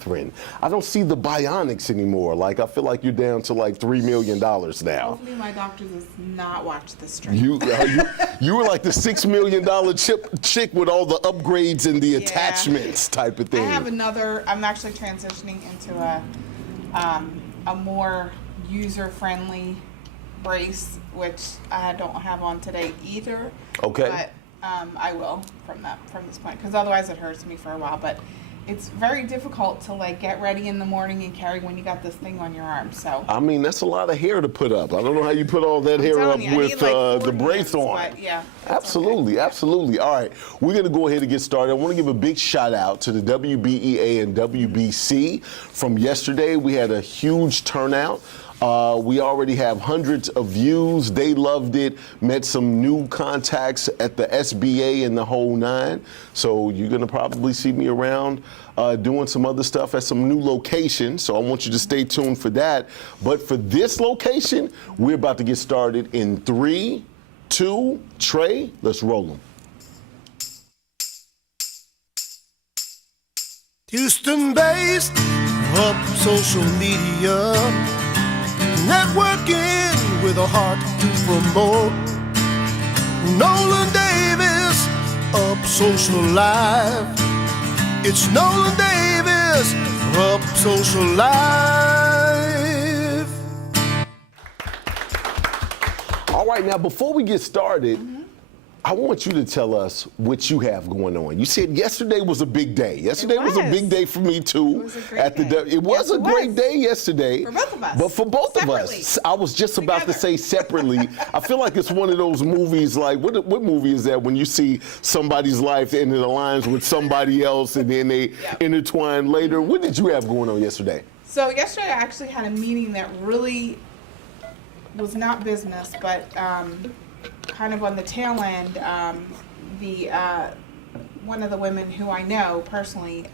Catherine. I don't see the bionics anymore. Like, I feel like you're down to like $3 million now. Hopefully my doctor does not watch this stream. You were like the $6 million chick with all the upgrades and the attachments type of thing. I have another. I'm actually transitioning into a more user-friendly brace, which I don't have on today either. Okay. But I will from this point, because otherwise it hurts me for a while. But it's very difficult to like get ready in the morning and carry when you got this thing on your arm. So I mean, that's a lot of hair to put up. I don't know how you put all that hair up with the brace on. But yeah, absolutely, okay. Absolutely. All right, we're going to go ahead and get started. I want to give a big shout out to the WBEA and WBC from yesterday. We had a huge turnout. We already have hundreds of views. They loved it. Met some new contacts at the SBA and the whole nine. So you're going to probably see me around doing some other stuff at some new locations. So I want you to stay tuned for that. But for this location, we're about to get started in 3, 2, Trey, let's roll them. Houston-based, up social media, networking with a heart to promote. Nolan Davis, up social live. It's Nolan Davis, up social live. All right, now before we get started, I want you to tell us what you have going on. You said yesterday was a big day. Yesterday was a big day for me too. It was a great day. It was a great day yesterday. For both of us. But for both Separately. of us. I was just about to say separately. I feel like it's one of those movies, like, what movie is that when you see somebody's life and it aligns with somebody else and then they intertwine later? What did you have going on yesterday? So yesterday I actually had a meeting that really was not business, but kind of on the tail end, one of the women who I know personally,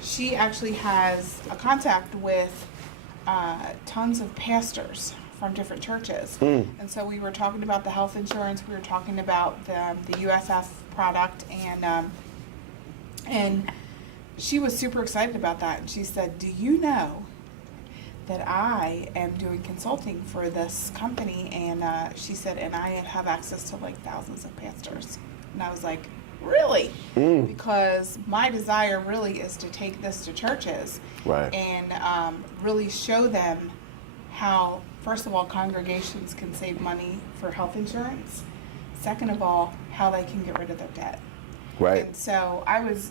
she actually has a contact with tons of pastors from different churches. And so we were talking about the health insurance, we were talking about the USF product, and she was super excited about that. And she said, do you know that I am doing consulting for this company? And she said, and I have access to like thousands of pastors. And I was like, really? Because my desire really is to take this to churches, right, and really show them how, first of all, congregations can save money for health insurance. Second of all, how they can get rid of their debt. Right. And so I was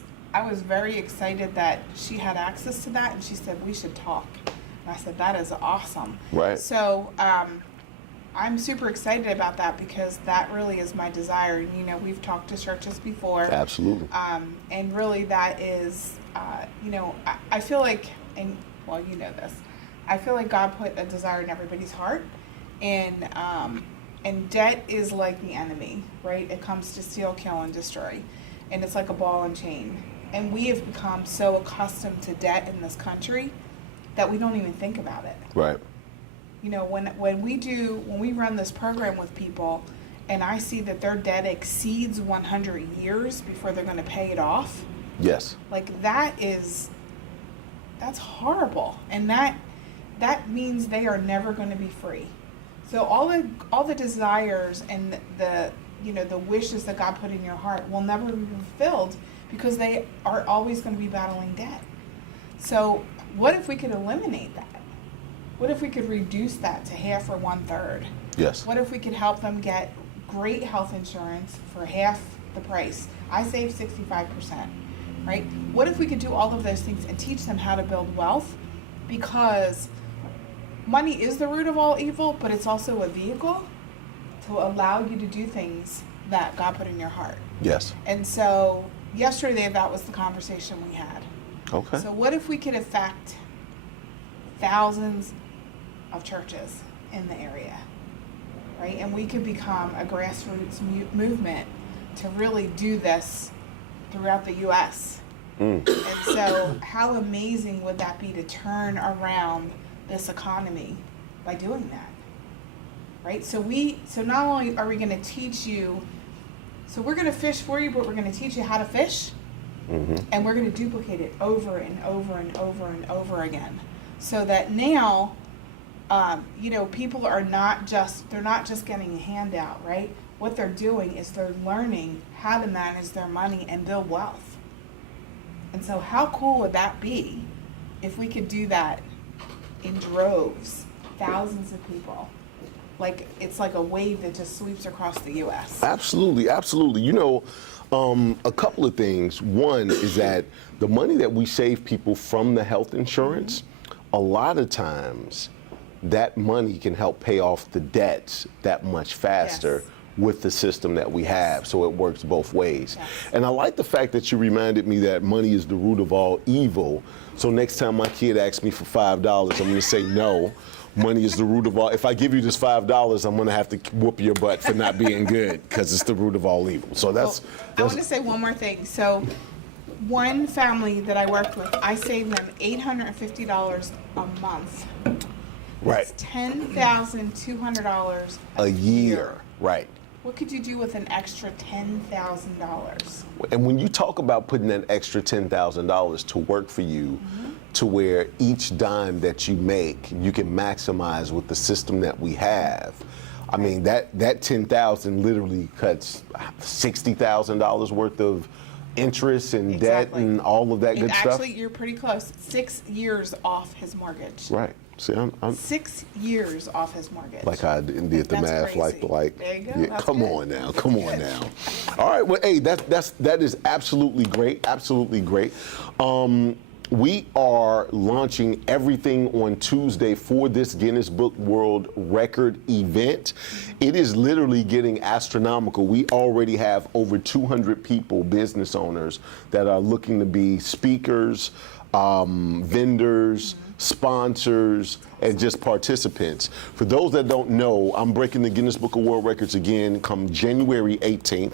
very excited that she had access to that, and she said, we should talk. I said, that is awesome. Right. So I'm super excited about that, because that really is my desire. You know, we've talked to churches before. Absolutely. And really that is, you know, I feel like, and well, you know this, I feel like God put a desire in everybody's heart. And debt is like the enemy, right? It comes to steal, kill, and destroy. And it's like a ball and chain. And we have become so accustomed to debt in this country that we don't even think about it. Right. You know, when we run this program with people, and I see that their debt exceeds 100 years before they're going to pay it off. Yes. Like that's horrible, and that means they are never going to be free. So all the desires and the wishes that God put in your heart will never be fulfilled, because they are always going to be battling debt. So what if we could eliminate that? What if we could reduce that to half or 1/3? Yes. What if we could help them get great health insurance for half the price? I save 65%, right? What if we could do all of those things and teach them how to build wealth? Because money is the root of all evil, but it's also a vehicle to allow you to do things that God put in your heart. Yes. And so yesterday, that was the conversation we had. Okay. So what if we could affect thousands of churches in the area, right? And we could become a grassroots movement to really do this throughout the U.S. And so how amazing would that be to turn around this economy by doing that, right? So not only are we going to teach you, so we're going to fish for you, but we're going to teach you how to fish. And we're going to duplicate it over and over and over and over again, so that now, people are they're not just getting a handout, right? What they're doing is they're learning how to manage their money and build wealth. And so how cool would that be if we could do that in droves, thousands of people? Like, it's like a wave that just sweeps across the U.S. Absolutely, absolutely. A couple of things. One is that the money that we save people from the health insurance, a lot of times that money can help pay off the debts that much faster. Yes. With the system that we have, so it works both ways. Yes. And I like the fact that you reminded me that money is the root of all evil. So next time my kid asks me for $5, I'm going to say no. Money is the root of all. If I give you this $5, I'm going to have to whoop your butt for not being good, because it's the root of all evil. So I want that's to say one more thing. So, one family that I worked with, I saved them $850 a month. right. It's $10,200 A year, right. What could you do with an extra $10,000? And when you talk about putting that extra $10,000 to work for you, to where each dime that you make, you can maximize with the system that we have. I mean, that $10,000 literally cuts $60,000 worth of interest and debt Exactly. and all of that good stuff. Actually, you're pretty close. 6 years off his mortgage. Right. See, I'm 6 years off his mortgage. like I did the That's math, crazy. like There you go. yeah, That's come good. on now, come on now. All right, well, hey, that is absolutely great, absolutely great. We are launching everything on Tuesday for this Guinness Book World Record event. It is literally getting astronomical. We already have over 200 people, business owners, that are looking to be speakers, vendors, sponsors, and just participants. For those that don't know, I'm breaking the Guinness Book of World Records again come January 18th.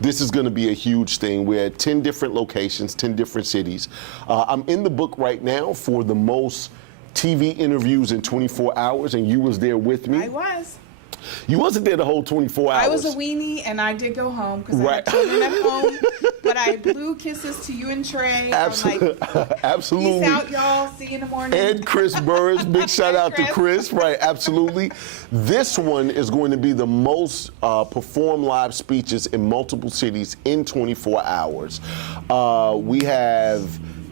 This is going to be a huge thing. We're at 10 different locations, 10 different cities. I'm in the book right now for the most TV interviews in 24 hours, and you was there with me. I was. You wasn't there the whole 24 hours. I was a weenie, and I did go home because Right. I had children at home. But I blew kisses to you and Trey. Absolutely. I'm like, Absolutely. peace out, y'all. See you in the morning. And Chris Burris, big shout out to Chris. Chris. Right, absolutely. This one is going to be the most performed live speeches in multiple cities in 24 hours. We have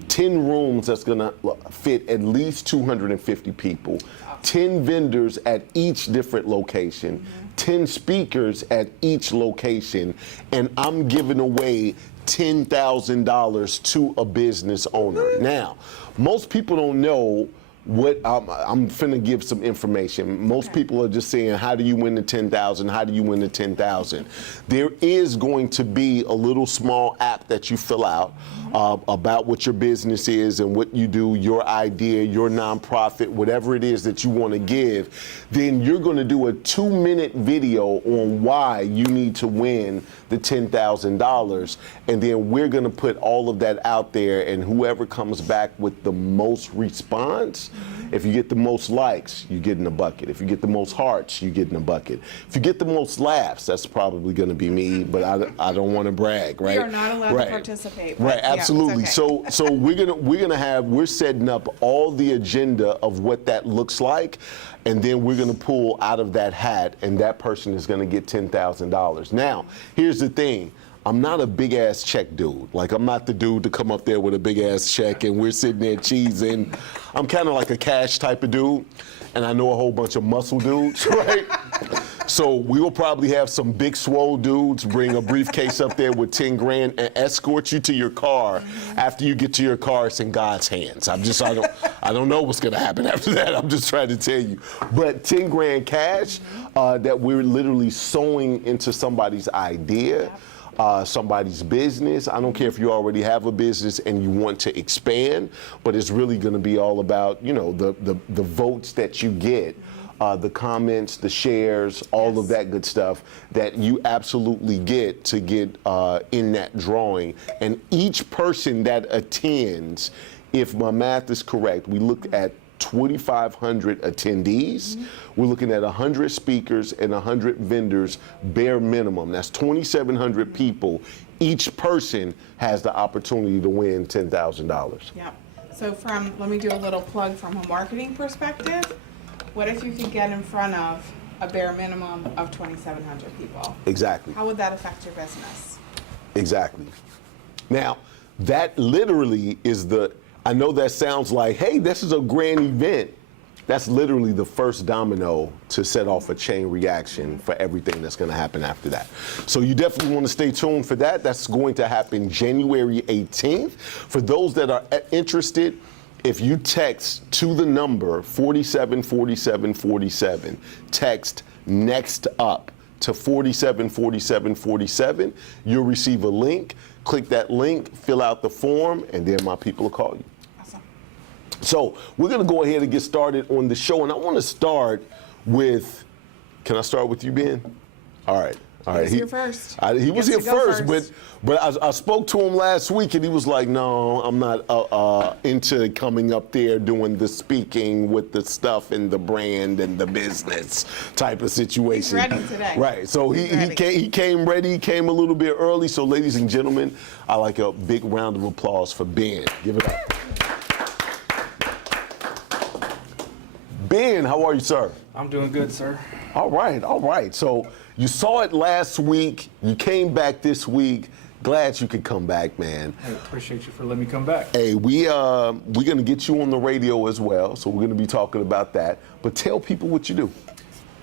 10 rooms that's going to fit at least 250 people. 10 vendors at each different location, 10 speakers at each location, and I'm giving away $10,000 to a business owner. Now, most people don't know what I'm finna give some information. Most people are just saying, how do you win the 10,000? How do you win the 10,000? There is going to be a little small app that you fill out about what your business is and what you do, your idea, your nonprofit, whatever it is that you want to give. Then you're going to do a 2-minute video on why you need to win the $10,000, and then we're going to put all of that out there, and whoever comes back with the most response, if you get the most likes, you get in a bucket. If you get the most hearts, you get in a bucket. If you get the most laughs, that's probably going to be me, but I don't want to brag, right? We are not allowed Right. to participate. Right, but yeah, it's absolutely. okay. So we're setting up all the agenda of what that looks like, and then we're gonna pull out of that hat, and that person is gonna get $10,000. Now, here's the thing. I'm not a big ass check dude. Like, I'm not the dude to come up there with a big ass check and we're sitting there cheesing. I'm kind of like a cash type of dude, and I know a whole bunch of muscle dudes, right? So we will probably have some big swole dudes bring a briefcase up there with 10 grand and escort you to your car. After you get to your car, it's in God's hands. I don't know what's gonna happen after that. I'm just trying to tell you. But 10 grand cash that we're literally sewing into somebody's idea. Somebody's business. I don't care if you already have a business and you want to expand, but it's really going to be all about, the votes that you get, the comments, the shares, all of that good stuff that you absolutely get to get in that drawing. And each person that attends, if my math is correct, we look at 2,500 attendees. We're looking at 100 speakers and 100 vendors, bare minimum. That's 2,700 people each person has the opportunity to win $10,000. Yep. So let me do a little plug from a marketing perspective. What if you could get in front of a bare minimum of 2,700 people? Exactly. How would that affect your business? Exactly. Now, that literally is I know that sounds like, hey, this is a grand event. That's literally the first domino to set off a chain reaction for everything that's going to happen after that. So you definitely want to stay tuned for that. That's going to happen January 18th. For those that are interested, if you text to the number 474747, text next up to 474747, you'll receive a link. Click that link, fill out the form, and then my people will call you. Awesome. So we're going to go ahead and get started on the show, and I want to start with, can I start with you, Ben? All right. All right. He was here first. He was here Gets to go first, first. but I spoke to him last week, and he was like, no, I'm not into coming up there doing the speaking with the stuff and the brand and the business type of situation. He's ready today. Right. So He's he ready. came ready, he came a little bit early. So ladies and gentlemen, I like a big round of applause for Ben. Give it up. Ben, how are you, sir? I'm doing good, sir. All right, all right. So you saw it last week. You came back this week. Glad you could come back, man. I appreciate you for letting me come back. Hey, we're gonna get you on the radio as well, so we're gonna be talking about that. But tell people what you do.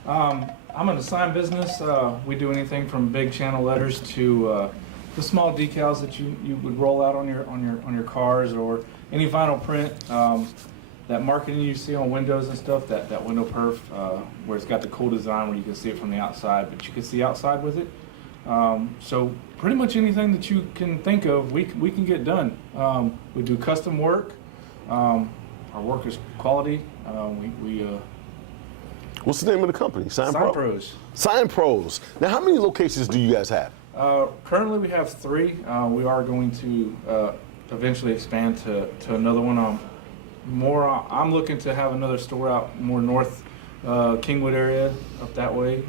I'm in the sign business. We do anything from big channel letters to the small decals that you would roll out on your cars, or any vinyl print. That marketing you see on windows and stuff, that window perf, where it's got the cool design where you can see it from the outside, but you can see outside with it. So pretty much anything that you can think of, we can get done. We do custom work. Our work is quality. What's the name of the company? Sign Pro? Pros. Sign Pros. Now, how many locations do you guys have? Currently we have 3. We are going to eventually expand to another one. I'm looking to have another store out more north Kingwood area, up that way.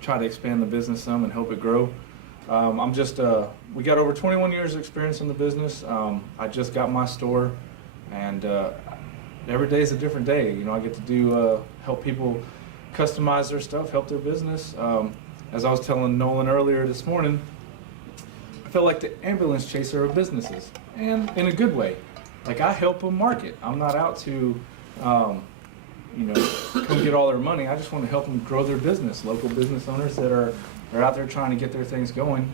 Try to expand the business some and help it grow. We got over 21 years of experience in the business. I just got my store, and every day is a different day. You know, I get to do help people customize their stuff, help their business. As I was telling Nolan earlier this morning, I feel like the ambulance chaser of businesses, and in a good way. Like, I help them market. I'm not out to, come get all their money. I just want to help them grow their business. Local business owners that are out there trying to get their things going.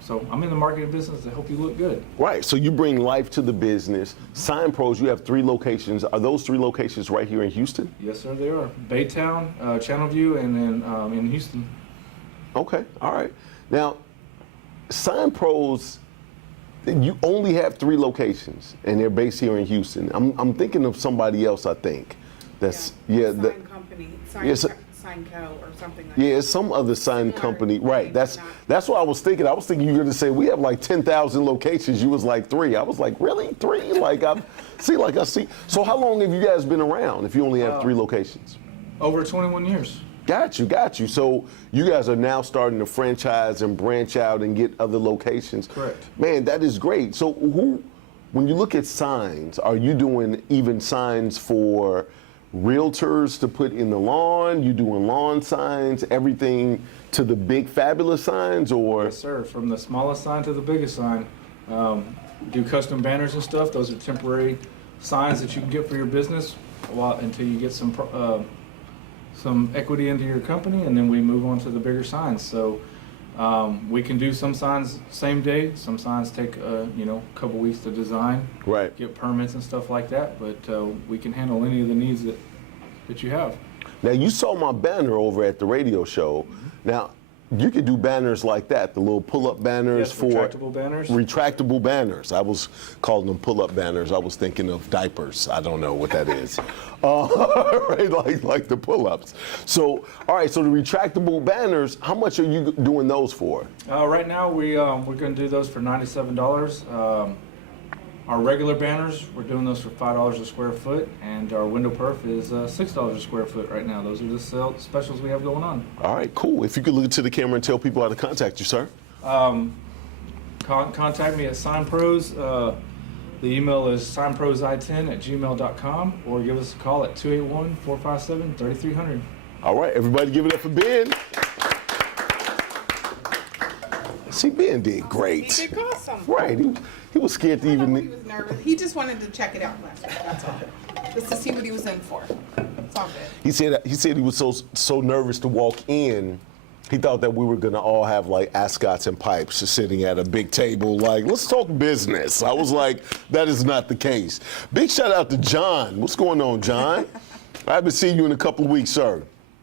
So I'm in the marketing business to help you look good. Right. So you bring life to the business. Sign Pros, you have 3 locations. Are those 3 locations right here in Houston? Yes, sir, they are. Baytown, Channelview, and then in Houston. Okay. All right. Now, Sign Pros, you only have 3 locations, and they're based here in Houston. I'm thinking of somebody else. I think that's Sign company, Yes, sign co, or something like yeah, that. it's some other sign Similar, company. Right. but That's what I was thinking. I was thinking you were going to say we have like 10,000 locations. You was like 3. I was like, really 3? Like I see. So how long have you guys been around? If you only have 3 locations? Over 21 years. Got you. So you guys are now starting to franchise and branch out and get other locations. Correct. Man, that is great. So when you look at signs, are you doing even signs for realtors to put in the lawn? You doing lawn signs, everything to the big fabulous signs, or? Yes, sir. From the smallest sign to the biggest sign. Do custom banners and stuff. Those are temporary signs that you can get for your business until you get some equity into your company, and then we move on to the bigger signs. So we can do some signs same day. Some signs take a couple weeks to design, Right. get permits and stuff like that. But we can handle any of the needs that you have. Now, you saw my banner over at the radio show. Now, you could do banners like that, the little pull-up banners Yes, for retractable banners. Retractable banners. I was calling them pull-up banners. I was thinking of diapers. I don't know what that is. Right, like the pull-ups. So, all right. So the retractable banners, how much are you doing those for? Right now we're going to do those for $97. Our regular banners, we're doing those for $5 a square foot, and our window perf is $6 a square foot right now. Those are the specials we have going on. All right, cool. If you could look to the camera and tell people how to contact you, sir. contact me at SignPros. The email is signprosi10@gmail.com, or give us a call at 281-457-3300. All right, everybody give it up for Ben. See, Ben did great. He did awesome. Right, he was scared to I don't know, he even. was nervous. He just wanted to check it out last week. That's all. Just to see what he was in for. It's all good. He said he was so nervous to walk in. He thought that we were gonna all have like ascots and pipes just sitting at a big table, like, let's talk business. I was like, that is not the case. Big shout out to John. What's going on, John? I haven't seen you in a couple of weeks, sir.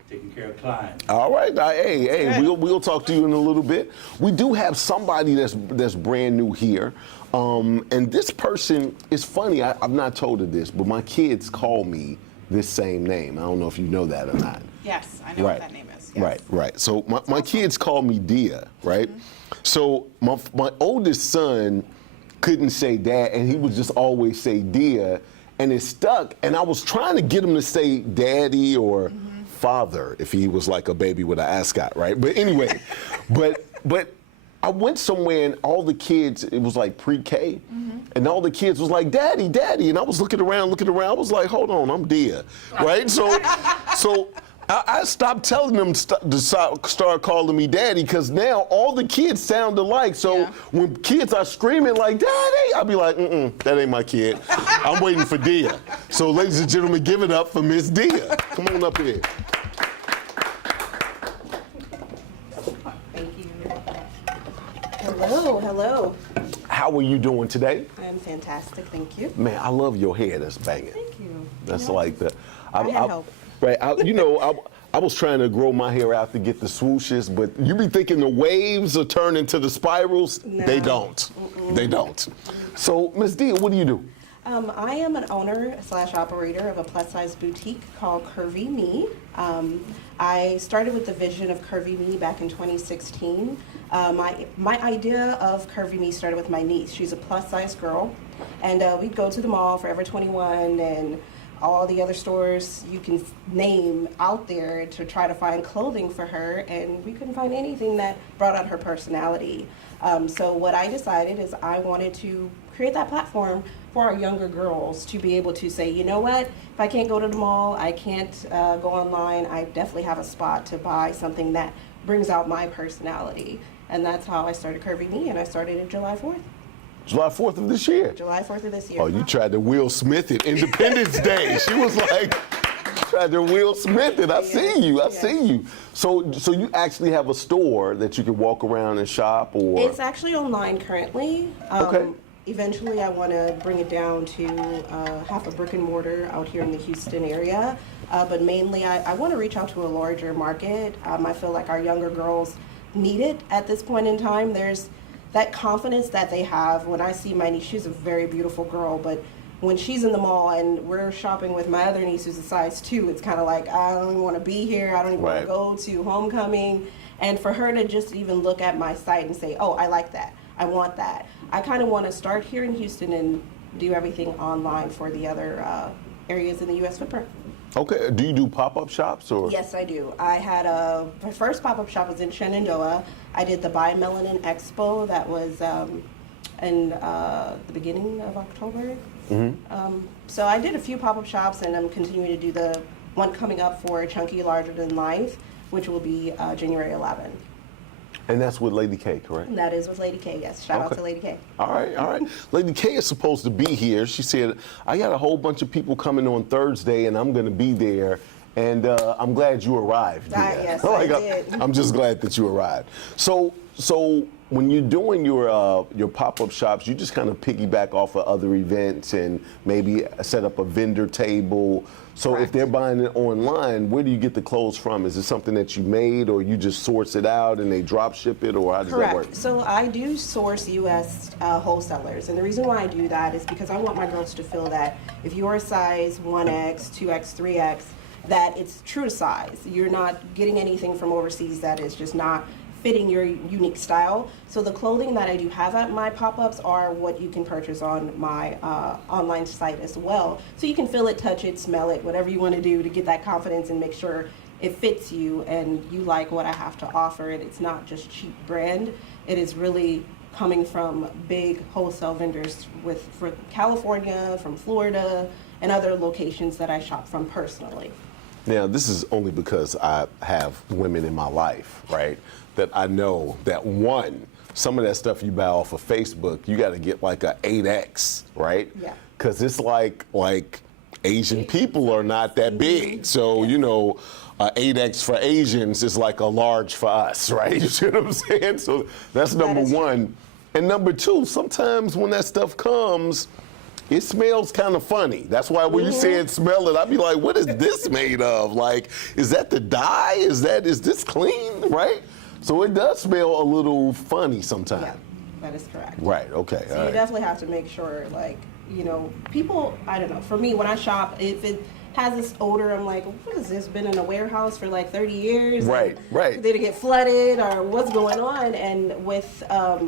Taking care of clients. All right, hey, we'll talk to you in a little bit. We do have somebody that's brand new here, and this person is funny. I've not told her this, but my kids call me this same name. I don't know if you know that or not. Yes, I know what that name is. Yes. Right. So my kids call me Dia, right? Mm-hmm. So my oldest son couldn't say dad, and he would just always say Dia, and it stuck. And I was trying to get him to say daddy or father if he was like a baby with an ascot, right? But anyway, but I went somewhere and all the kids, it was like pre-K, and all the kids was like, daddy, daddy. And I was looking around, I was like, hold on, I'm Dia, right? So I stopped telling them to start calling me daddy, because now all the kids sound alike. So when kids are screaming like, daddy, I'll be like, that ain't my kid. I'm waiting for Dia. So ladies and gentlemen, give it up for Miss Dia. Come on up here. Thank you. Hello. How are you doing today? I'm fantastic, thank you. Man, I love your hair. That's banging. Thank you. That's You know, like the. I had help. Right. I was trying to grow my hair out to get the swooshes, but you be thinking the waves are turning to the spirals. No. They don't. They don't. So, Ms. Dia, what do you do? I am an owner/operator of a plus-size boutique called Curvy Me. I started with the vision of Curvy Me back in 2016. My idea of Curvy Me started with my niece. She's a plus-size girl, and we'd go to the mall, Forever 21, and all the other stores you can name out there to try to find clothing for her, and we couldn't find anything that brought out her personality. So what I decided is I wanted to create that platform for our younger girls to be able to say, you know what, if I can't go to the mall, I can't go online, I definitely have a spot to buy something that brings out my personality. And that's how I started Curvy Me, and I started it July 4th. July 4th of this year. July 4th of this year. Oh, you tried to Will Smith it. Independence Day. She was like, tried to Will Smith it. I see you. I see you. So you actually have a store that you can walk around and shop, or? It's actually online currently. Okay. Eventually, I want to bring it down to have a brick and mortar out here in the Houston area. But mainly, I want to reach out to a larger market. I feel like our younger girls need it at this point in time. There's that confidence that they have. When I see my niece, she's a very beautiful girl, but when she's in the mall and we're shopping with my other niece who's a size 2, it's kind of like, I don't even want to be here. I don't even want to go to homecoming. And for her to just even look at my site and say, oh, I like that. I want that. I kind of want to start here in Houston and do everything online for the other areas in the U.S. footprint. Okay. Do you do pop-up shops, or? Yes, I do. I had my first pop-up shop was in Shenandoah. I did the Buy Melanin Expo. That was in the beginning of October. So I did a few pop-up shops, and I'm continuing to do the one coming up for Chunky Larger Than Life, which will be January 11th. And that's with Lady K, correct? And that is with Lady K, yes. Shout out to Lady K. All right. Lady K is supposed to be here. She said, I got a whole bunch of people coming on Thursday, and I'm going to be there. And I'm glad you arrived. Yes, I did. I'm just glad that you arrived. So when you're doing your pop-up shops, you just kind of piggyback off of other events and maybe set up a vendor table. So if they're buying it online, where do you get the clothes from? Is it something that you made, or you just source it out and they drop ship it, or how does that work? Correct. So I do source U.S. Wholesalers, and the reason why I do that is because I want my girls to feel that if you're a size 1X, 2X, 3X, that it's true to size. You're not getting anything from overseas that is just not fitting your unique style. So the clothing that I do have at my pop-ups are what you can purchase on my online site as well. So you can feel it, touch it, smell it, whatever you want to do to get that confidence and make sure it fits you and you like what I have to offer. And it's not just cheap brand. It is really coming from big wholesale vendors for California, from Florida, and other locations that I shop from personally. Now, this is only because I have women in my life, right? That I know that some of that stuff you buy off of Facebook, you got to get like a 8X, right? Yeah. Because it's like Asian people are not that big. So, you know, 8X for Asians is like a large for us, right? You see what I'm saying? So that's number is true. one. And number two, sometimes when that stuff comes, it smells kind of funny. That's why when you said smell it, I'd be like, what is this made of? Like, is that the dye? Is this clean, right? So it does smell a little funny sometimes. Yeah, that is correct. Right, okay, So all you right. definitely have to make sure, like, you know, people, I don't know, for me, when I shop, if it has this odor, I'm like, what is this, been in a warehouse for like 30 years? Right, right. Did it get flooded or what's going on? And with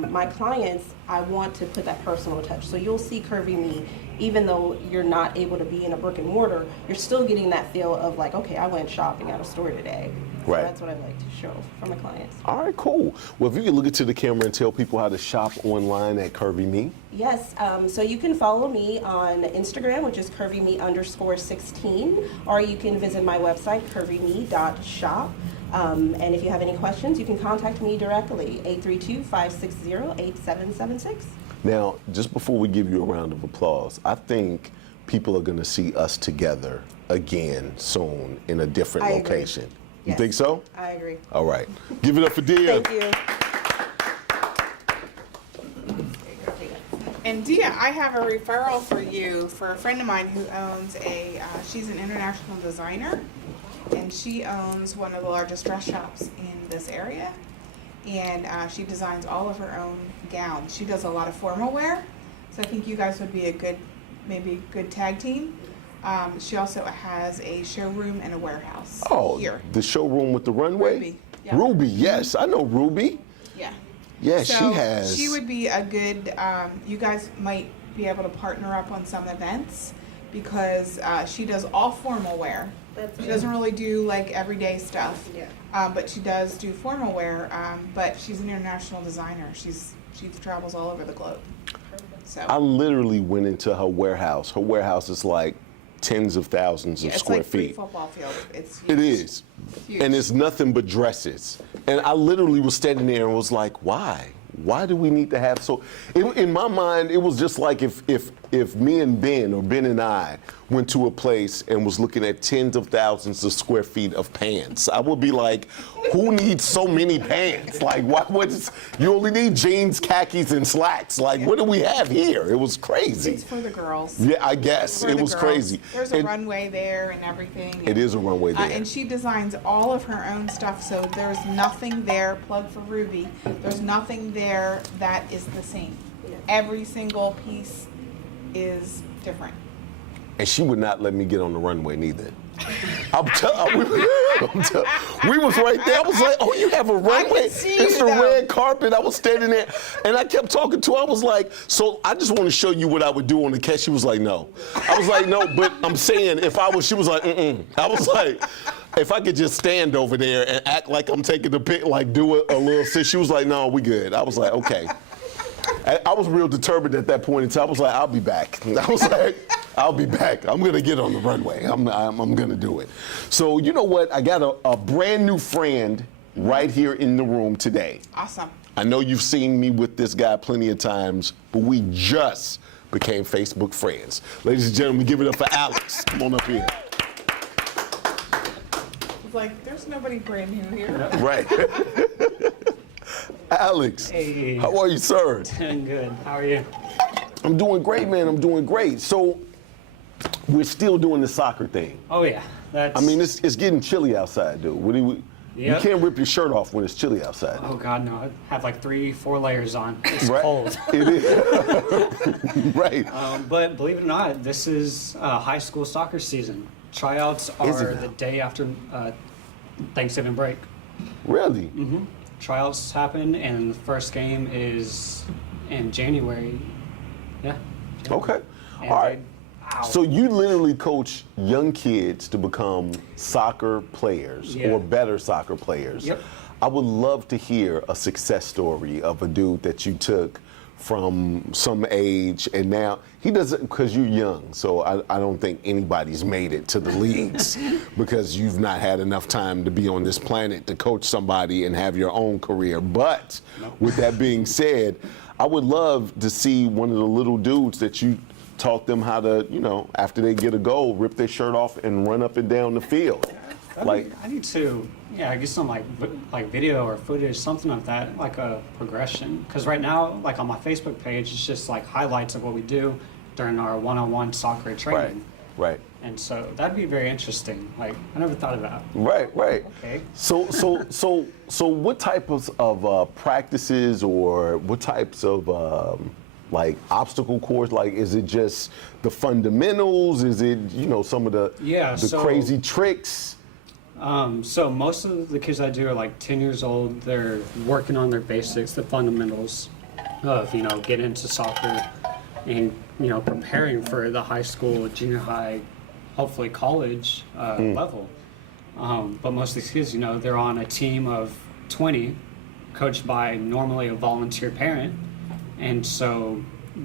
my clients, I want to put that personal touch. So you'll see Curvy Me, even though you're not able to be in a brick and mortar, you're still getting that feel of like, okay, I went shopping at a store today. So Right. that's what I like to show for my clients. All right, cool. Well, if you could look into the camera and tell people how to shop online at Curvy Me. Yes, so you can follow me on Instagram, which is curvyme_16, or you can visit my website, curvyme.shop. And if you have any questions, you can contact me directly, 832-560-8776. Now, just before we give you a round of applause, I think people are going to see us together again soon in a different I agree. location. You Yes. think so? I agree. All right. Give it up for Dia. Thank you. And Dia, I have a referral for you for a friend of mine who owns she's an international designer, and she owns one of the largest dress shops in this area. And she designs all of her own gowns. She does a lot of formal wear, so I think you guys would be a good tag team. She also has a showroom and a warehouse here. The showroom with the runway? Ruby, yeah. Ruby, yes. I know Ruby. Yeah. Yeah, So she has. She would be a good. You guys might be able to partner up on some events because she does all formal wear. She doesn't really do like everyday stuff. Yeah. But she does do formal wear. But she's an international designer. She travels all over the globe. So I literally went into her warehouse. Her warehouse is like tens of thousands of it's square like three feet. football field. It's huge. It is. Huge. And it's nothing but dresses. And I literally was standing there and was like, why? Why do we need to have so? In my mind, it was just like if me and Ben or Ben and I went to a place and was looking at tens of thousands of square feet of pants. I would be like, who needs so many pants? Like, you only need jeans, khakis, and slacks. Like, what do we have here? It was crazy. It's for the girls. Yeah, I guess. For It the was girls. crazy. There's a And runway there and everything. It is a runway there. And she designs all of her own stuff, so there's nothing there, plug for Ruby, there's nothing there that is the same. Every single piece is different. And she would not let me get on the runway neither. we was right there. I was like, oh, you have a runway? see It's you, the though. red carpet. I was standing there, and I kept talking to her. I was like, so I just want to show you what I would do on the catch. She was like, no. I was like, no, but I'm saying she was like, mm-mm. I was like, if I could just stand over there and act like I'm taking the pic, like do a little sit. She was like, no, we good. I was like, okay. I was real determined at that point in time. I was like, I'll be back. I was like, I'll be back. I'm gonna get on the runway. I'm gonna do it. So you know what? I got a brand new friend right here in the room today. Awesome. I know you've seen me with this guy plenty of times, but we just became Facebook friends. Ladies and gentlemen, give it up for Alex. Come on up here. It's like, there's nobody brand new here. Right. Alex, Hey. how are you, sir? Doing good. How are you? I'm doing great, man. I'm doing great. So we're still doing the soccer thing. Oh yeah, that's. I mean, it's getting chilly outside, dude. What do you Yep. can't rip your shirt off when it's chilly outside. Oh God, no! I have like 3-4 layers on. It's Right. cold. It is. Right. But believe it or not, this is high school soccer season. Tryouts Is are it now? the day after Thanksgiving break. Really? Tryouts happen, and the first game is in January. Yeah. Okay. And All right. Ow. So you literally coach young kids to become soccer players Yeah. or better soccer players. Yep. I would love to hear a success story of a dude that you took from some age and now he doesn't, because you're young, so I don't think anybody's made it to the leagues because you've not had enough time to be on this planet to coach somebody and have your own career. But with that being said, I would love to see one of the little dudes that you taught them how to, you know, after they get a goal, rip their shirt off and run up and down the field. Like, I need to, yeah, get some like video or footage, something like that, like a progression. Because right now, like on my Facebook page, it's just like highlights of what we do during our one-on-one soccer training. right. And so that'd be very interesting. Like I never thought of that. Right. Okay. So what type of practices or what types of like obstacle course? Like, is it just the fundamentals? Is it, you know, some of the crazy tricks? So most of the kids I do are like 10 years old. They're working on their basics, the fundamentals of, you know, getting into soccer and, you know, preparing for the high school, junior high, hopefully college level. But most of these kids, you know, they're on a team of 20 coached by normally a volunteer parent. And so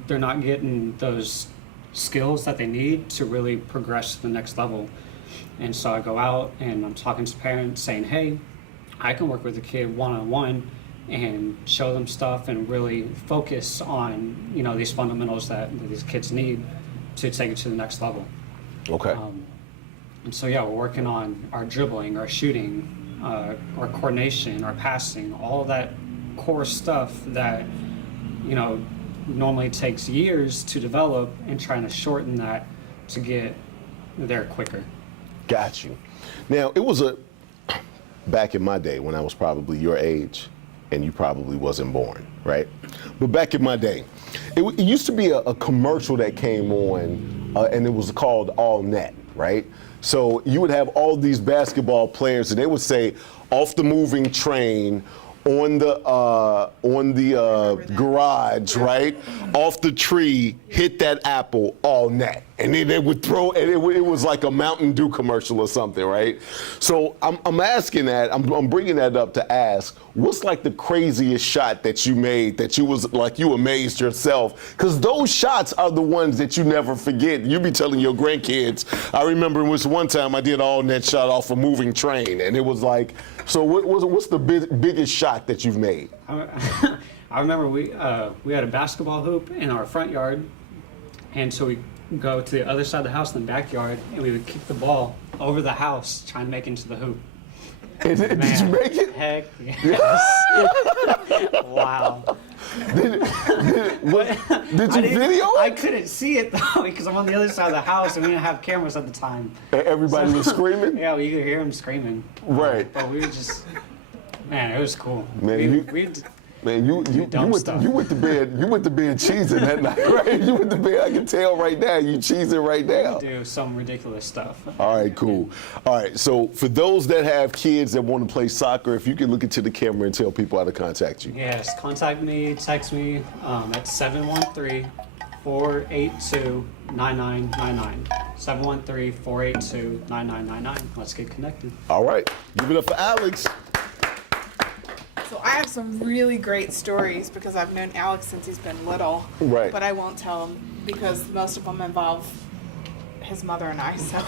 they're not getting those skills that they need to really progress to the next level. And so I go out and I'm talking to parents saying, hey, I can work with a kid one-on-one and show them stuff and really focus on, you know, these fundamentals that these kids need to take it to the next level. Okay. And so, yeah, we're working on our dribbling, our shooting, our coordination, our passing, all of that core stuff that, you know, normally takes years to develop, and trying to shorten that to get there quicker. Got you. Now, it was back in my day when I was probably your age, and you probably wasn't born, right? But back in my day, it used to be a commercial that came on, and it was called All Net, right? So you would have all these basketball players, and they would say, off the moving train, on the garage, right? Off the tree, hit that apple, all net. And then they would throw, and it was like a Mountain Dew commercial or something, right? So I'm asking that, I'm bringing that up to ask, what's like the craziest shot that you made that you was like, you amazed yourself? Because those shots are the ones that you never forget. You be telling your grandkids. I remember it was one time I did an all net shot off a moving train, and it was like, so what's the biggest shot that you've made? I remember we had a basketball hoop in our front yard, and so we go to the other side of the house in the backyard, and we would kick the ball over the house trying to make it into the hoop. Did you make it? Heck yes. Wow. Did you video it? I couldn't see it though because I'm on the other side of the house and we didn't have cameras at the time. And everybody was screaming? Yeah, you could hear him screaming. Right. But we were just, man, it was cool. Man, you went to bed cheesing that night, right? You went to bed, I can tell right now, you cheesing right now. We do some ridiculous stuff. All right, cool. All right, so for those that have kids that want to play soccer, if you can look into the camera and tell people how to contact you. Yes, contact me, text me at 713-482-9999. 713-482-9999. Let's get connected. All right, give it up for Alex. So I have some really great stories because I've known Alex since he's been little. Right. But I won't tell them because most of them involve his mother and I. So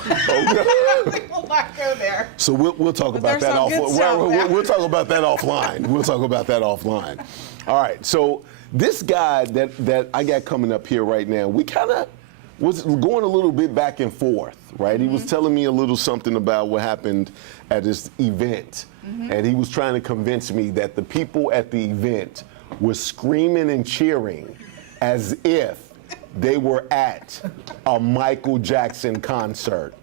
we will not go there. So we'll talk But about there's that some good stuff there. we'll talk about that offline. We'll talk about that offline. All right. So this guy that I got coming up here right now, we kind of was going a little bit back and forth, right? He was telling me a little something about what happened at this event. And he was trying to convince me that the people at the event were screaming and cheering as if they were at a Michael Jackson concert.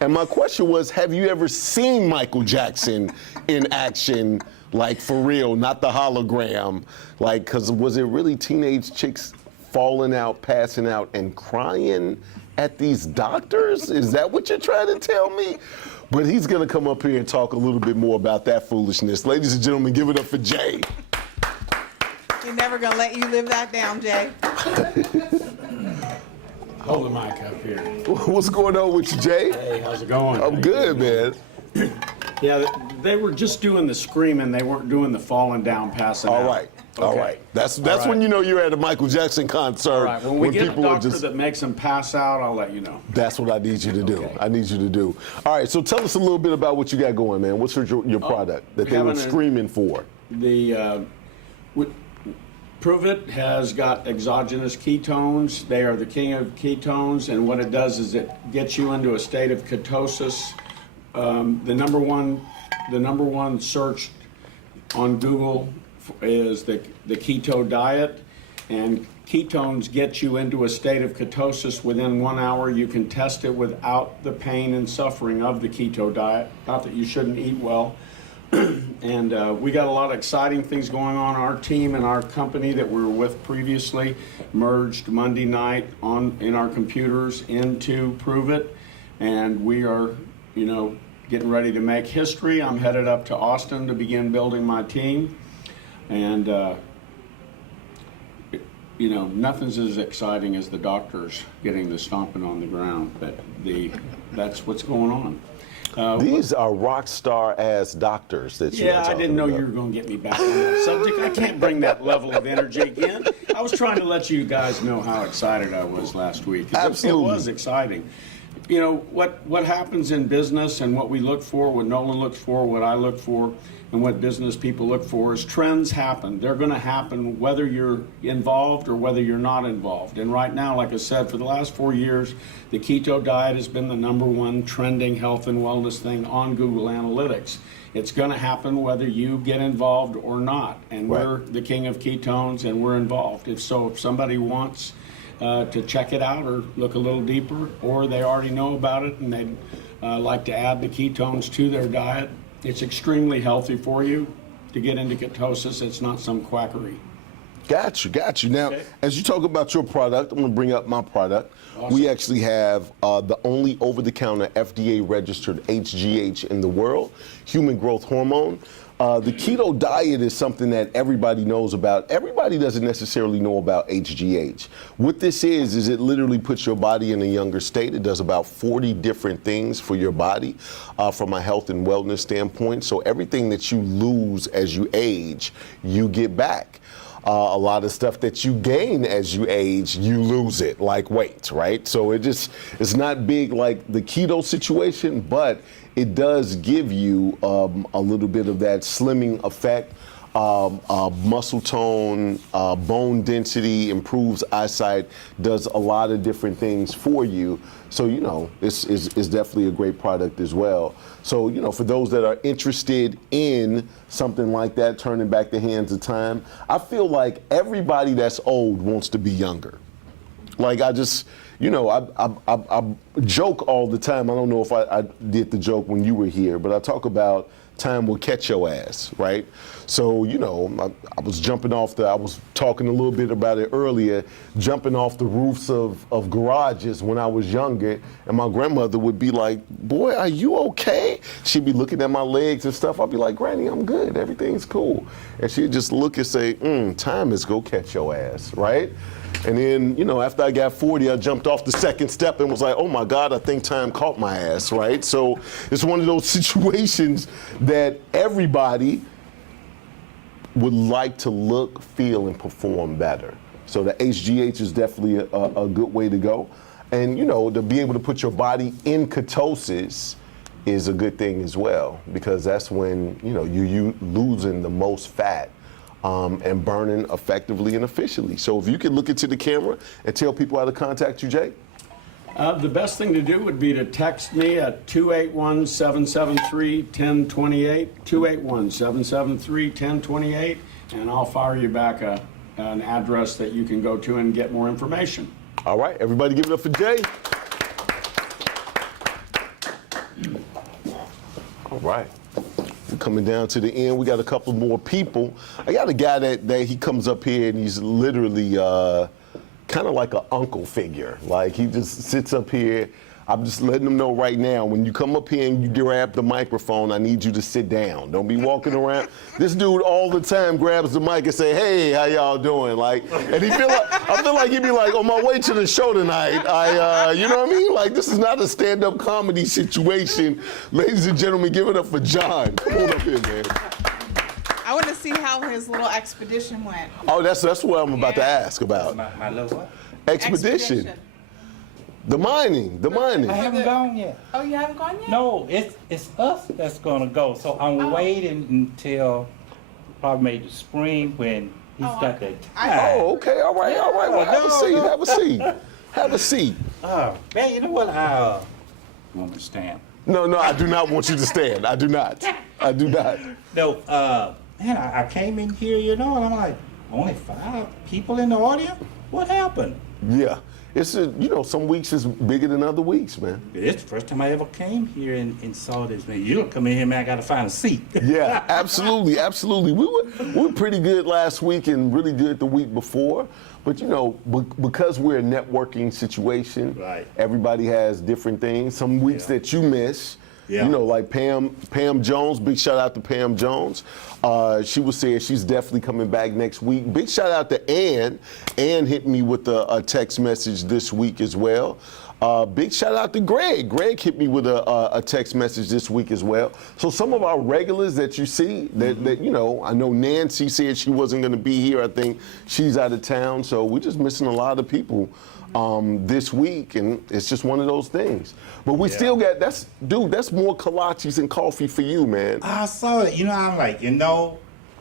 And my question was, have you ever seen Michael Jackson in action, like for real, not the hologram? Like, because was it really teenage chicks falling out, passing out, and crying at these doctors? Is that what you're trying to tell me? But he's going to come up here and talk a little bit more about that foolishness. Ladies and gentlemen, give it up for Jay. You're never going to let you live that down, Jay. Hold the mic up here. What's going on with you, Jay? Hey, how's it going? I'm good, man. Yeah, they were just doing the screaming. They weren't doing the falling down, passing out. All right. All Okay. right. That's right. when you know you're at a Michael Jackson concert. All right. When we get a people are doctor just. that makes them pass out, I'll let you know. That's what I need you to do. Okay. I need you to do. All right. So tell us a little bit about what you got going, man. What's your product that they were having a- screaming for? The Prove It has got exogenous ketones. They are the king of ketones, and what it does is it gets you into a state of ketosis. The number one search on Google is the keto diet, and ketones get you into a state of ketosis within 1 hour. You can test it without the pain and suffering of the keto diet. Not that you shouldn't eat well. And we got a lot of exciting things going on. Our team and our company that we were with previously merged Monday night in our computers into Prove It, and we are, getting ready to make history. I'm headed up to Austin to begin building my team, and nothing's as exciting as the doctors getting the stomping on the ground, but that's what's going on. These are rock star ass doctors that you. Yeah, I didn't know you were going to get me back on that subject. I can't bring that level of energy again. I was trying to let you guys know how excited I was last week. 'Cause Absolutely. It was exciting. What happens in business and what we look for, what Nolan looks for, what I look for, and what business people look for is trends happen. They're going to happen whether you're involved or whether you're not involved. And right now, like I said, for the last 4 years, the keto diet has been the number one trending health and wellness thing on Google Analytics. It's going to happen whether you get involved or not. And Right. we're the king of ketones, and we're involved. If somebody wants to check it out or look a little deeper, or they already know about it and they'd like to add the ketones to their diet, it's extremely healthy for you to get into ketosis. It's not some quackery. Got you. Now, Okay. as you talk about your product, I'm going to bring up my product. Awesome. We actually have the only over-the-counter FDA-registered HGH in the world, human growth hormone. The keto diet is something that everybody knows about. Everybody doesn't necessarily know about HGH. What this is it literally puts your body in a younger state. It does about 40 different things for your body from a health and wellness standpoint. So everything that you lose as you age, you get back. A lot of stuff that you gain as you age, you lose it, like weight, right? So it's not big like the keto situation, but it does give you a little bit of that slimming effect, muscle tone, bone density, improves eyesight, does a lot of different things for you. So, it's definitely a great product as well. So, for those that are interested in something like that, turning back the hands of time, I feel like everybody that's old wants to be younger. Like I just, I joke all the time. I don't know if I did the joke when you were here, but I talk about time will catch your ass, right? So, I was jumping off I was talking a little bit about it earlier, jumping off the roofs of garages when I was younger, and my grandmother would be like, boy, are you okay? She'd be looking at my legs and stuff. I'd be like, Granny, I'm good. Everything's cool. And she'd just look and say, time is go catch your ass, right? And then, after I got 40, I jumped off the second step and was like, oh my God, I think time caught my ass, right? So it's one of those situations that everybody would like to look, feel, and perform better. So the HGH is definitely a good way to go. And, to be able to put your body in ketosis is a good thing as well, because that's when, you're losing the most fat. And burning effectively and efficiently. So if you could look into the camera and tell people how to contact you, Jay. The best thing to do would be to text me at 281-773-1028, 281-773-1028, and I'll fire you back an address that you can go to and get more information. All right, everybody give it up for Jay. All right. We're coming down to the end. We got a couple more people. I got a guy that he comes up here and he's literally kind of like an uncle figure. Like he just sits up here. I'm just letting them know right now, when you come up here and you grab the microphone, I need you to sit down. Don't be walking around. This dude all the time grabs the mic and say, hey, how y'all doing? Like, and I feel like he'd be like, on my way to the show tonight, you know what I mean? Like, this is not a stand-up comedy situation. Ladies and gentlemen, give it up for John. Come on up here, man. I want to see how his little expedition went. Oh, that's what I'm about to ask about. My little what? Expedition. The mining. I haven't gone yet. Oh, you haven't gone yet? No, it's us that's gonna go. So I'm waiting until probably maybe the spring when he's got that time. Oh, okay. All right. Well, have a seat. Have a seat. Have a seat. Man, you know what? I don't understand. No, I do not want you to stand. I do not. No, man, I came in here, you know, and I'm like, only 5 people in the audience? What happened? Yeah. It's some weeks is bigger than other weeks, man. It's the first time I ever came here and saw this, man. You don't come in here, man, I gotta find a seat. Yeah, absolutely. We were pretty good last week and really good the week before. But because we're a networking situation, Right. Everybody has different things. Some weeks that you miss. Yeah. Like Pam Jones, big shout out to Pam Jones. She was saying she's definitely coming back next week. Big shout out to Ann. Ann hit me with a text message this week as well. Big shout out to Greg. Greg hit me with a text message this week as well. So some of our regulars that you see, that I know Nancy said she wasn't going to be here. I think she's out of town. So we're just missing a lot of people this week, and it's just one of those things. But we still got that's more kolaches and coffee for you, man. I saw it, I'm like,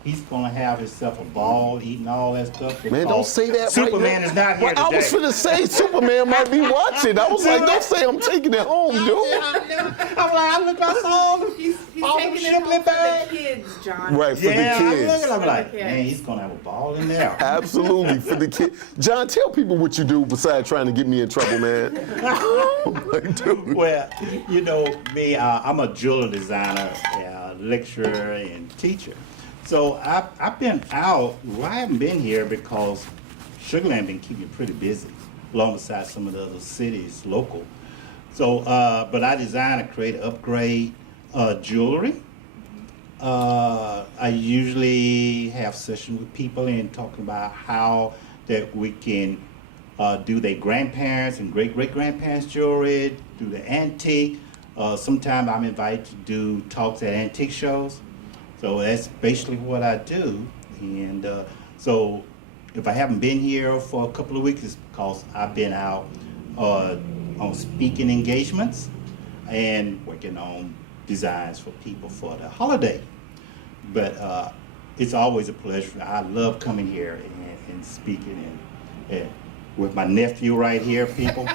he's gonna have himself a ball eating all that stuff. Man, don't say that. Superman right is not here now. today. I was finna say Superman might be watching. I was like, don't say I'm taking it home, dude. I'm like, I look outside. He's All taking them it home shipping for the bags. kids, John. Right, for Yeah, the I'm kids. looking, I'm like, kids. man, he's gonna have a ball in there. Absolutely, for the kid. John, tell people what you do besides trying to get me in trouble, man. Like, dude. Well, me, I'm a jewelry designer, lecturer, and teacher. So I've been out. Well, I haven't been here because Sugar Land been keeping me pretty busy, alongside some of the other cities local. So, but I design and create, upgrade jewelry. I usually have sessions with people and talking about how that we can do their grandparents and great-great-grandparents jewelry, do the antique. Sometimes I'm invited to do talks at antique shows. So that's basically what I do. And so if I haven't been here for a couple of weeks, it's because I've been out on speaking engagements and working on designs for people for the holiday. But it's always a pleasure. I love coming here and speaking and with my nephew right here, people.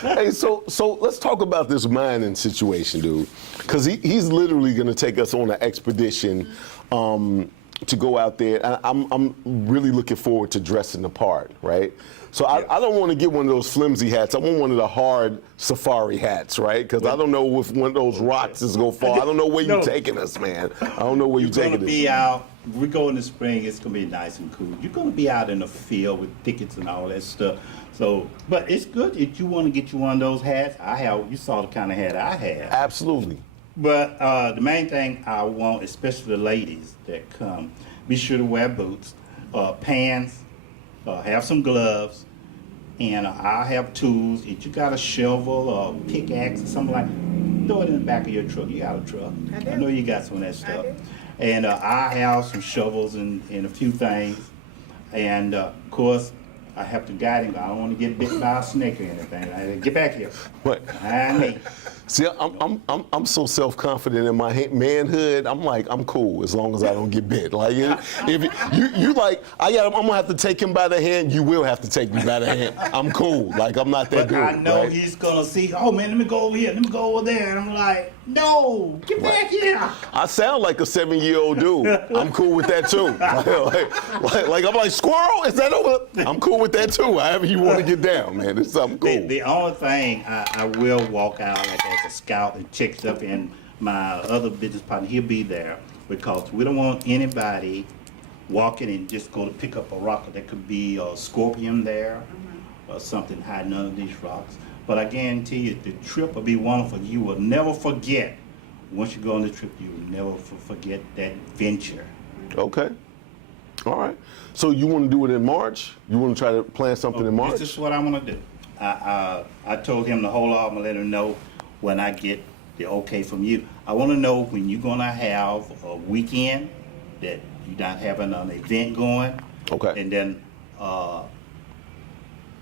Hey, so let's talk about this mining situation, dude. Because he's literally going to take us on an expedition to go out there. And I'm really looking forward to dressing the part, right? So I don't want to get one of those flimsy hats. I want one of the hard safari hats, right? Because I don't know if one of those rocks is going to fall. I don't know where you're taking us, man. I don't know where you're taking us. You're going to be out. We go in the spring. It's going to be nice and cool. You're going to be out in the field with thickets and all that stuff. So, but it's good if you want to get you one of those hats. You saw the kind of hat I have. Absolutely. But the main thing I want, especially the ladies that come, be sure to wear boots, pants, have some gloves, and I have tools. If you got a shovel or a pickaxe or something like, throw it in the back of your truck. You got a truck. I do. I know you got some of that stuff. do. And I have some shovels and a few things. And of course, I have to guide him. I don't want to get bit by a snake or anything. Get back here. What? Behind me. See, I'm so self-confident in my manhood. I'm like, I'm cool as long as I don't get bit. Like, if you like, I'm gonna have to take him by the hand. You will have to take me by the hand. I'm cool. Like, I'm not that But dude. I know right? he's gonna see, oh man, let me go over here, let me go over there. And I'm like, no, get back here. I sound like a 7-year-old dude. I'm cool with that too. Like I'm like, squirrel, is that over? I'm cool with that too. However you want to get down, man. It's something cool. The only thing I will walk out like as a scout and check stuff, and my other business partner, he'll be there, because we don't want anybody walking and just go to pick up a rock. There could be a scorpion there, or something hiding under these rocks. But I guarantee you, the trip will be wonderful. You will never forget. Once you go on the trip, you will never forget that venture. Okay. All right. So you want to do it in March? You want to try to plan something in March? This is what I want to do. I told him to hold off and let him know when I get the okay from you. I want to know when you're going to have a weekend that you're not having an event going. Okay. And then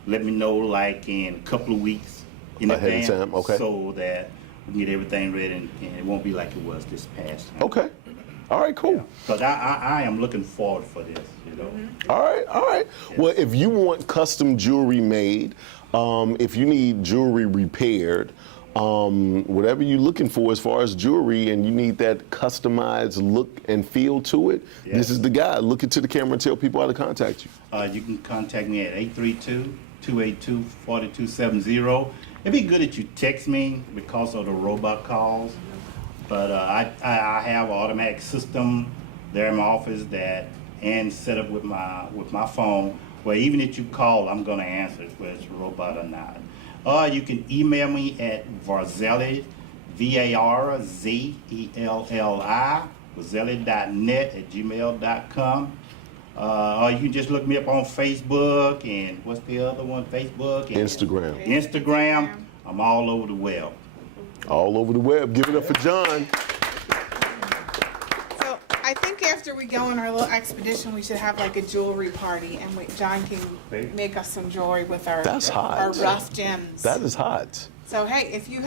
let me know like in a couple of weeks in Ahead of advance, time, okay. so that we can get everything ready and it won't be like it was this past time. Okay. All right, cool. Because I am looking forward for this, you know. All right, all right. Well, if you want custom jewelry made, if you need jewelry repaired, whatever you're looking for as far as jewelry and you need that customized look and feel to it, this is the guy. Look into the camera and tell people how to contact you. You can contact me at 832-282-4270. It'd be good if you text me because of the robot calls. But I have an automatic system there in my office that and set up with my phone where even if you call, I'm gonna answer it, whether it's a robot or not. Or you can email me at Varzelli, VARZELLI, varzelli.net@gmail.com. Or you can just look me up on Facebook and what's the other one? Facebook and Instagram. I'm all over the web. All over the web. Give it up for John. So I think after we go on our little expedition, we should have like a jewelry party, and John can make us some jewelry with our That's hot. our rough gems. That is hot. So hey, if you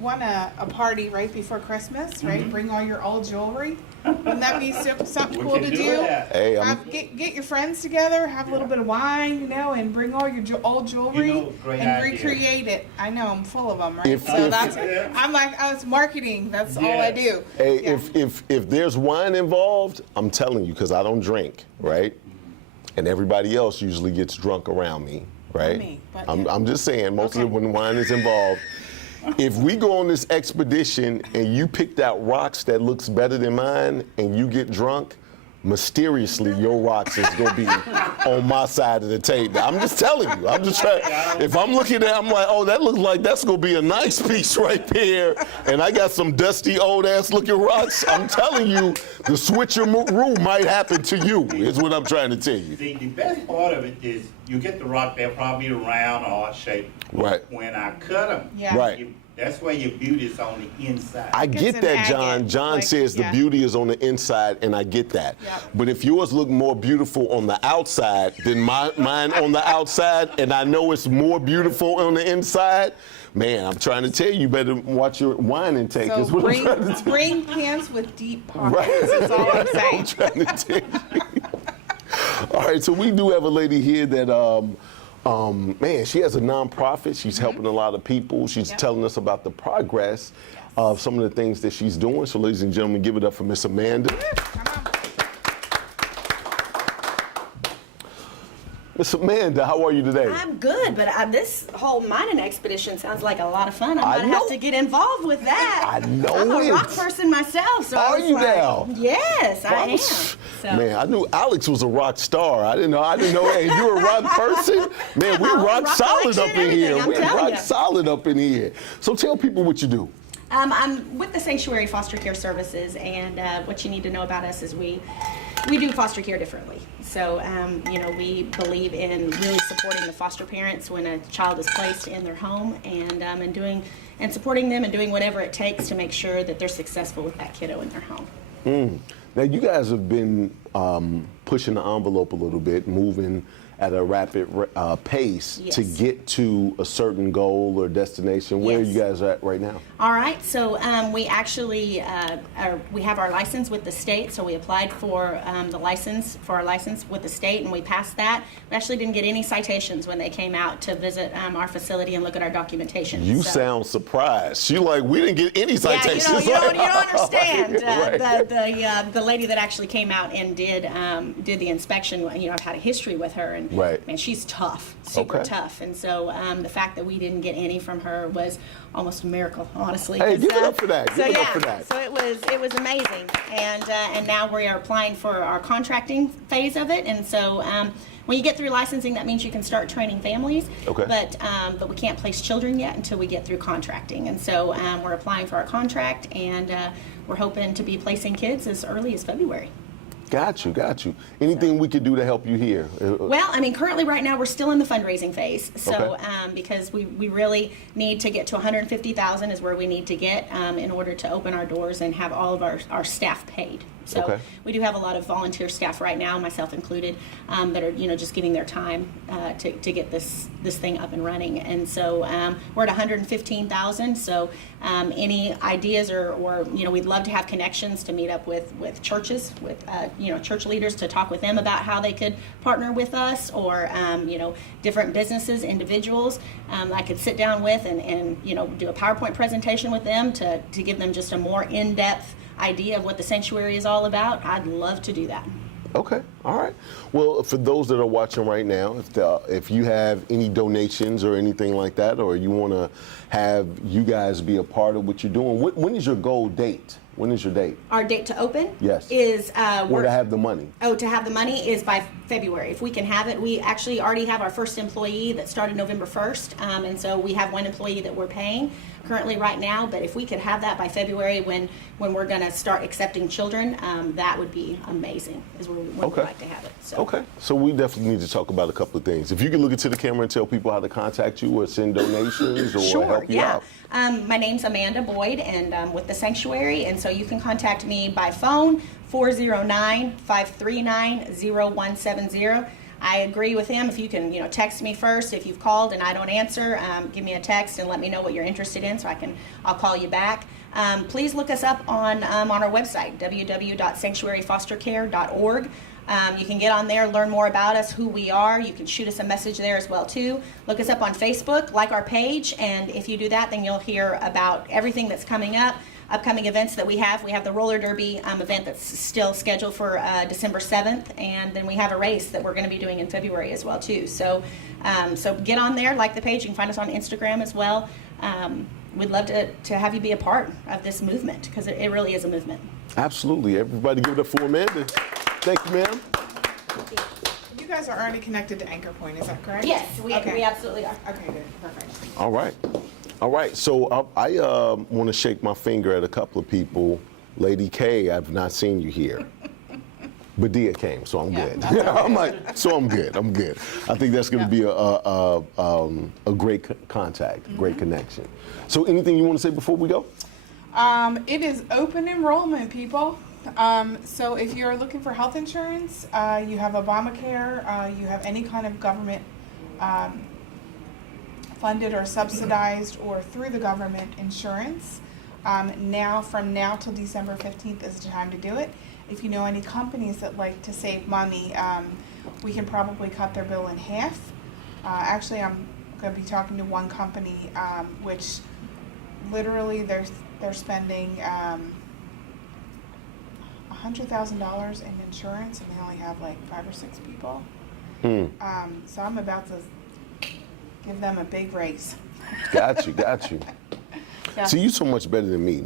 want a party right before Christmas, right? Bring all your old jewelry. Wouldn't that be something cool to do? Hey, Get your friends together, have a little bit of wine, you know, and bring all your old jewelry great and idea. recreate it. I know I'm full of them, right? If- So that's I'm like, oh, it's marketing. That's all I do. Hey, Yeah. if there's wine involved, I'm telling you, because I don't drink, right? And everybody else usually gets drunk around me, right? Me, but I'm just saying, most of Okay. it when wine is involved. If we go on this expedition and you picked out rocks that looks better than mine and you get drunk, mysteriously your rocks is gonna be on my side of the table. I'm just telling you. I'm just trying. If I'm looking at, I'm like, oh, that looks like that's gonna be a nice piece right there. And I got some dusty old ass looking rocks. I'm telling you, the switcheroo might happen to you. Is what I'm trying to tell you. The best part of it is you get the rock, they're probably round or odd shape. Right. When I cut them, Yeah. Right. that's where your beauty is on the inside. I It's get an that, John. agate, John like, says the yeah. beauty is on the inside, and I get that. Yep. But if yours look more beautiful on the outside than mine on the outside, and I know it's more beautiful on the inside, man, I'm trying to tell you, you better watch your wine intake. So is what I'm trying to tell bring pants with deep pockets. Right. That's all I'm saying. I'm trying to tell you. All right, so we do have a lady here that, man, she has a nonprofit. She's helping a lot of people. She's Yep. telling us about the progress of some of the things that she's doing. So, ladies and gentlemen, give it up for Miss Amanda. Come on. Miss Amanda, how are you today? I'm good, but this whole mining expedition sounds like a lot of fun. I'm I gonna know. have to get involved with that. I know I'm a rock it. person myself, so I Are was you like, now? Yes, I am. So, So. man, I knew Alex was a rock star. I didn't know. Hey, you're a rock person? Man, we're Oh, rock rock solid up collection, in here. everything, I'm We're telling rock ya. solid up in here. So tell people what you do. I'm with the Sanctuary Foster Care Services, and what you need to know about us is we do foster care differently. So, we believe in really supporting the foster parents when a child is placed in their home, and supporting them and doing whatever it takes to make sure that they're successful with that kiddo in their home. Now, you guys have been pushing the envelope a little bit, moving at a rapid pace to Yes. get to a certain goal or destination. Where Yes. are you guys at right now? All right, so we actually we have our license with the state, so we applied for our license with the state, and we passed that. We actually didn't get any citations when they came out to visit our facility and look at our documentation. You so. sound surprised. You're like, we didn't get any Yeah, citations. you don't understand. Right. The lady that actually came out and did the inspection. I've had a history with her, and Right. man, she's tough, super Okay. tough. And so the fact that we didn't get any from her was almost a miracle, honestly. Hey, 'cause, give it up for that. Give it up for that. So it was amazing, and now we are applying for our contracting phase of it, and so. When you get through licensing, that means you can start training families. Okay. But we can't place children yet until we get through contracting, and so we're applying for our contract, and we're hoping to be placing kids as early as February. Got you. Anything we could do to help you here? Well, I mean, currently right now we're still in the fundraising phase. So Okay. because we really need to get to 150,000 is where we need to get in order to open our doors and have all of our staff paid. So Okay. we do have a lot of volunteer staff right now, myself included, that are just giving their time to get this thing up and running. And so we're at 115,000. So any ideas or we'd love to have connections to meet up with churches, with church leaders to talk with them about how they could partner with us, or different businesses, individuals. I could sit down with and do a PowerPoint presentation with them to give them just a more in-depth idea of what the sanctuary is all about. I'd love to do that. Okay, all right. Well, for those that are watching right now, if you have any donations or anything like that, or you want to have you guys be a part of what you're doing, when is your goal date? When is your date? Our date to open Yes. is Or to have the money? Oh, to have the money is by February. If we can have it, we actually already have our first employee that started November 1st, and so we have one employee that we're paying currently right now. But if we could have that by February, when we're going to start accepting children, that would be amazing. Is when we'd Okay. like to have it. So. Okay, so we definitely need to talk about a couple of things. If you could look into the camera and tell people how to contact you or send donations or Sure, help you yeah. out. My name's Amanda Boyd, and I'm with the Sanctuary, and so you can contact me by phone, 409-539-0170. I agree with him. If you can, text me first. If you've called and I don't answer, give me a text and let me know what you're interested in, so I'll call you back. Please look us up on our website, www.sanctuaryfostercare.org. You can get on there, learn more about us, who we are. You can shoot us a message there as well too. Look us up on Facebook, like our page, and if you do that, then you'll hear about everything that's coming up, upcoming events that we have. We have the roller derby event that's still scheduled for December 7th, and then we have a race that we're going to be doing in February as well too. So get on there, like the page. You can find us on Instagram as well. We'd love to have you be a part of this movement, because it really is a movement. Absolutely. Everybody give it up for Amanda. Thank you, ma'am. You guys are already connected to Anchor Point, is that correct? Yes, we Okay. absolutely are. Okay, good, perfect. All right. So I want to shake my finger at a couple of people. Lady K, I've not seen you here. Badia came, so I'm good. I'm good. I think that's going to be a great contact, great connection. So anything you want to say before we go? It is open enrollment, people. So if you're looking for health insurance, you have Obamacare, you have any kind of government funded or subsidized or through the government insurance, from now till December 15th is the time to do it. If you know any companies that like to save money, we can probably cut their bill in half. Actually, I'm going to be talking to one company, which literally they're spending $100,000 in insurance, and they only have like 5 or 6 people. So I'm about to give them a big raise. Got you. Yeah. See, you so much better than me.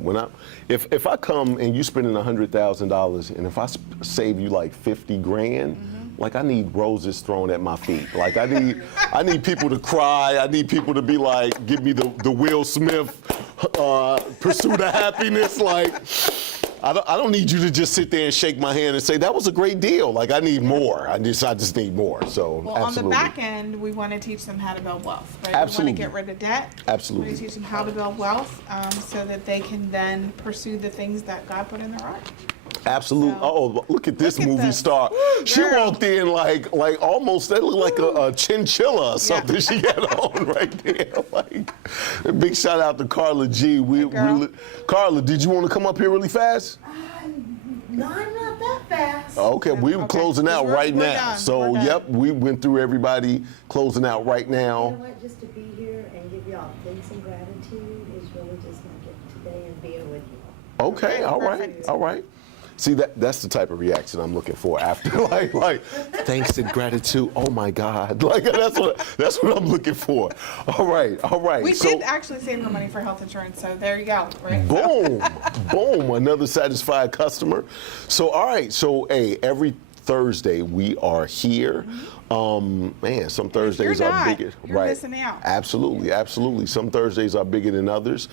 If I come and you spending $100,000, and if I save you like 50 grand, like I need roses thrown at my feet. Like I need people to cry. I need people to be like, give me the Will Smith Pursuit of Happiness. Like I don't need you to just sit there and shake my hand and say that was a great deal. Like I need more. I just need more. So Well, absolutely. on the back end, we want to teach them how to build wealth. Right? Absolutely. We want to get rid of debt. Absolutely. We want to teach them how to build wealth, so that they can then pursue the things that God put in their heart. Absolutely. So, Oh, look at this look at movie this. star. Woo, She girl. walked in like almost, that looked like a chinchilla or something she had on right there. Like, a big shout out to Carla G. girl. Carla, did you want to come up here really fast? No, I'm not that fast. Okay, we're Okay. closing out We're right now. done. So, We're done. yep, we went through everybody closing out right You know now. what? Just to be here and give y'all thanks and gratitude is really just my gift today, and being with you all. Okay, all right, Perfect. all right. See, that's the type of reaction I'm looking for after, like thanks and gratitude. Oh my God, like that's what I'm looking for. All right. We So, did actually save her money for health insurance, so there you go. Right? boom, boom, another satisfied customer. So, all right. So, hey, every Thursday we are here. Man, some Thursdays you're are not, bigger. you're missing out. Absolutely. Some Thursdays are bigger than others,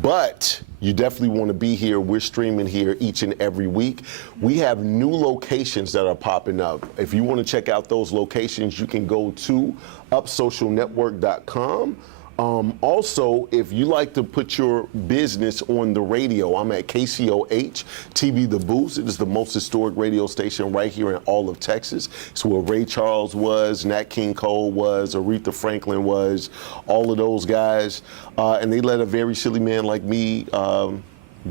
but you definitely want to be here. We're streaming here each and every week. We have new locations that are popping up. If you want to check out those locations, you can go to upsocialnetwork.com. Also, if you like to put your business on the radio, I'm at KCOH TV The Boost. It is the most historic radio station right here in all of Texas. It's where Ray Charles was, Nat King Cole was, Aretha Franklin was, all of those guys. And they let a very silly man like me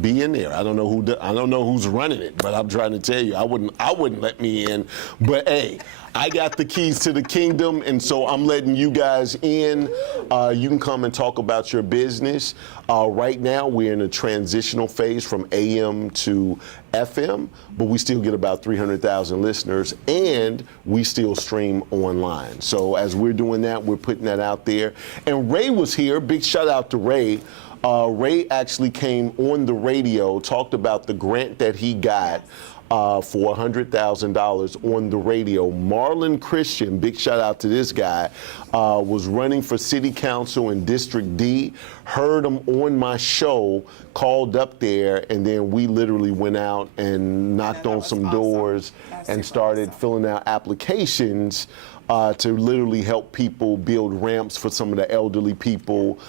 be in there. I don't know who's running it, but I'm trying to tell you, I wouldn't let me in. But hey, I got the keys to the kingdom, and so I'm letting you guys in. You can come and talk about your business. Right now, we're in a transitional phase from AM to FM, but we still get about 300,000 listeners, and we still stream online. So as we're doing that, we're putting that out there. And Ray was here. Big shout out to Ray. Ray actually came on the radio, talked about the grant that he got for $100,000 on the radio. Marlon Christian, big shout out to this guy, was running for city council in District D, heard him on my show, called up there, and then we literally went out and knocked on some doors and started filling out applications to literally help people build ramps for some of the elderly people,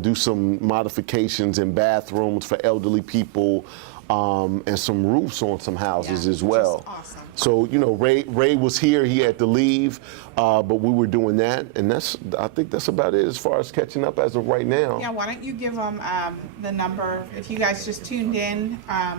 do some modifications in bathrooms for elderly people, and some roofs on some houses as well. Awesome. So, you know, Ray was here. He had to leave, but we were doing that, and I think that's about it as far as catching up as of right now. Yeah, why don't you give them the number, if you guys just tuned in, why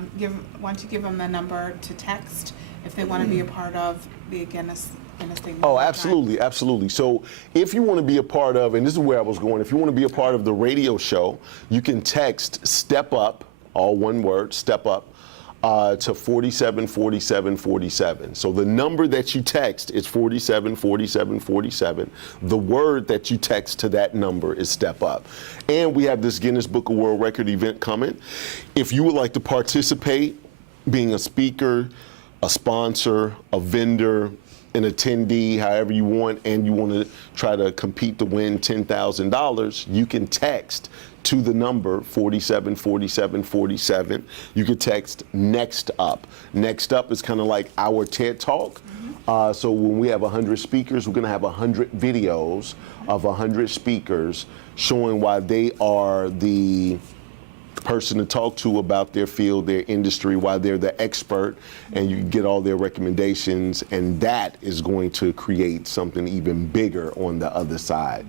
don't you give them the number to text if they want to be a part of the Guinness thing. Oh, absolutely. So if you want to be a part of, and this is where I was going, if you want to be a part of the radio show, you can text STEP UP, all one word, STEP UP, to 474747. So the number that you text is 474747. The word that you text to that number is STEP UP. And we have this Guinness Book of World Record event coming. If you would like to participate, being a speaker, a sponsor, a vendor, an attendee, however you want, and you want to try to compete to win $10,000, you can text to the number 474747. You can text Next Up. Next Up is kind of like our TED Talk. So when we have 100 speakers, we're going to have 100 videos of 100 speakers showing why they are the person to talk to about their field, their industry, why they're the expert, and you get all their recommendations, and that is going to create something even bigger on the other side.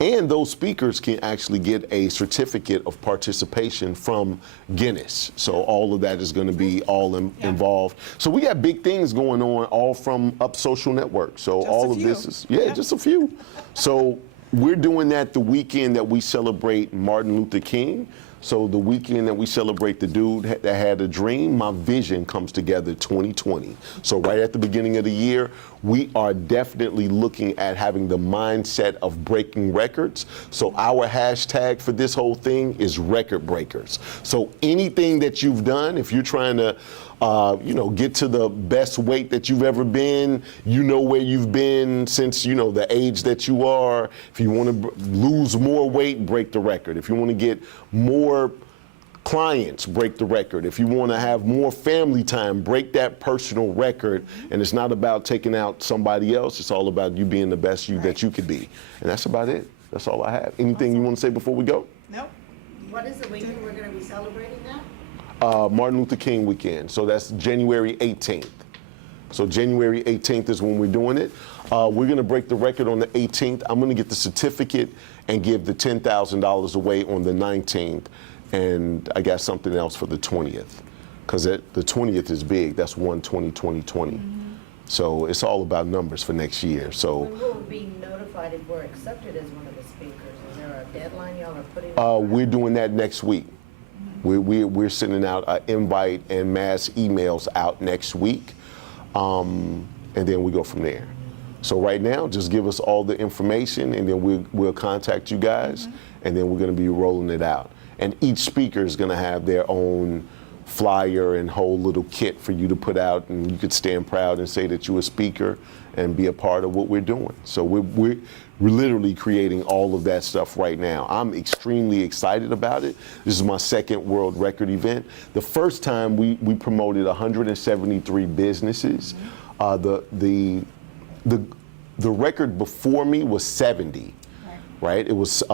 And those speakers can actually get a certificate of participation from Guinness. So all of that is going to be all involved. So we got big things going on, all from Up Social Network. So Just all a of few. this is, just a few. So we're doing that the weekend that we celebrate Martin Luther King. So the weekend that we celebrate the dude that had a dream, My Vision comes together 2020. So right at the beginning of the year, we are definitely looking at having the mindset of breaking records. So our hashtag for this whole thing is record breakers. So anything that you've done, if you're trying to get to the best weight that you've ever been, where you've been since, the age that you are. If you want to lose more weight, break the record. If you want to get more clients, break the record. If you want to have more family time, break that personal record. And it's not about taking out somebody else. It's all about you being the best you that you could be. And that's about it. That's all I have. Anything you want to say before we go? Nope. What is the weekend we're going to be celebrating now? Martin Luther King weekend. So that's January 18th. So January 18th is when we're doing it. We're going to break the record on the 18th. I'm going to get the certificate and give the $10,000 away on the 19th. And I got something else for the 20th. Because the 20th is big. That's 1/20/2020. So it's all about numbers for next year. So When will we be notified if we're accepted as one of the speakers? Is there a deadline y'all are putting? we're doing that next week. We're sending out an invite and mass emails out next week, and then we go from there. So right now, just give us all the information, and then we'll contact you guys, and then we're going to be rolling it out. And each speaker is going to have their own flyer and whole little kit for you to put out, and you could stand proud and say that you're a speaker and be a part of what we're doing. So we're literally creating all of that stuff right now. I'm extremely excited about it. This is my second world record event. The first time we promoted 173 businesses. The record before me was 70. Right? It was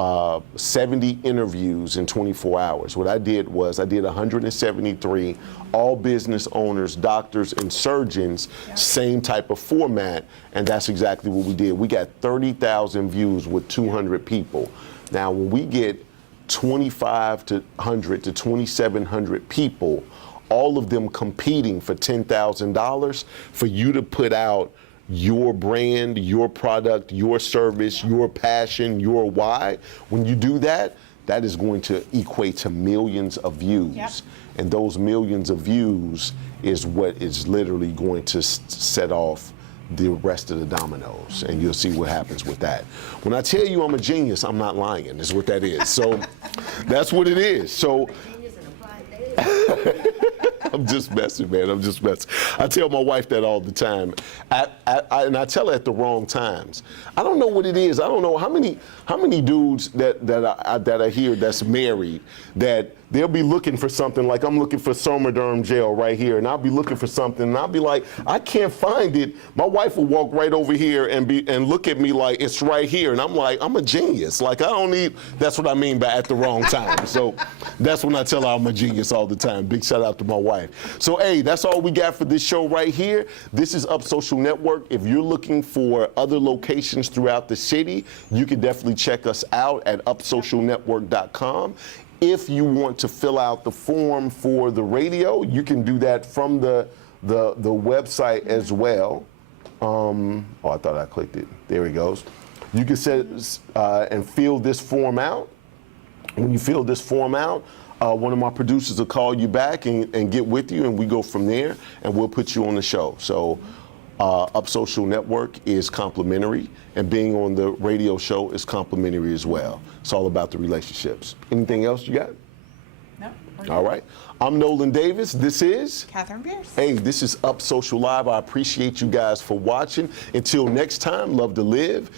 70 interviews in 24 hours. What I did was I did 173, all business owners, doctors, and surgeons, same type of format, and that's exactly what we did. We got 30,000 views with 200 people. Now, when we get 2,500 to 2,700 people, all of them competing for $10,000, for you to put out your brand, your product, your service, your passion, your why, when you do that, that is going to equate to millions of views. Yep. And those millions of views is what is literally going to set off the rest of the dominoes, and you'll see what happens with that. When I tell you I'm a genius, I'm not lying, is what that is. So that's what it is. So Genius and applied data. I'm just messing, man. I'm just messing. I tell my wife that all the time, and I tell her at the wrong times. I don't know what it is. I don't know how many dudes that I hear that's married that they'll be looking for something, like I'm looking for Somaderm gel right here, and I'll be looking for something, and I'll be like, I can't find it. My wife will walk right over here and look at me like it's right here, and I'm like, I'm a genius. Like I don't need. That's what I mean by at the wrong time. So that's when I tell her I'm a genius all the time. Big shout out to my wife. So hey, that's all we got for this show right here. This is Up Social Network. If you're looking for other locations throughout the city, you can definitely check us out at upsocialnetwork.com. If you want to fill out the form for the radio, you can do that from the website as well. Oh, I thought I clicked it. There it goes. You can set and fill this form out. When you fill this form out, one of my producers will call you back and get with you, and we go from there, and we'll put you on the show. So Up Social Network is complimentary, and being on the radio show is complimentary as well. It's all about the relationships. Anything else you got? No. All right. I'm Nolan Davis. This is Catherine Pierce. Hey, this is Up Social Live. I appreciate you guys for watching. Until next time, love to live,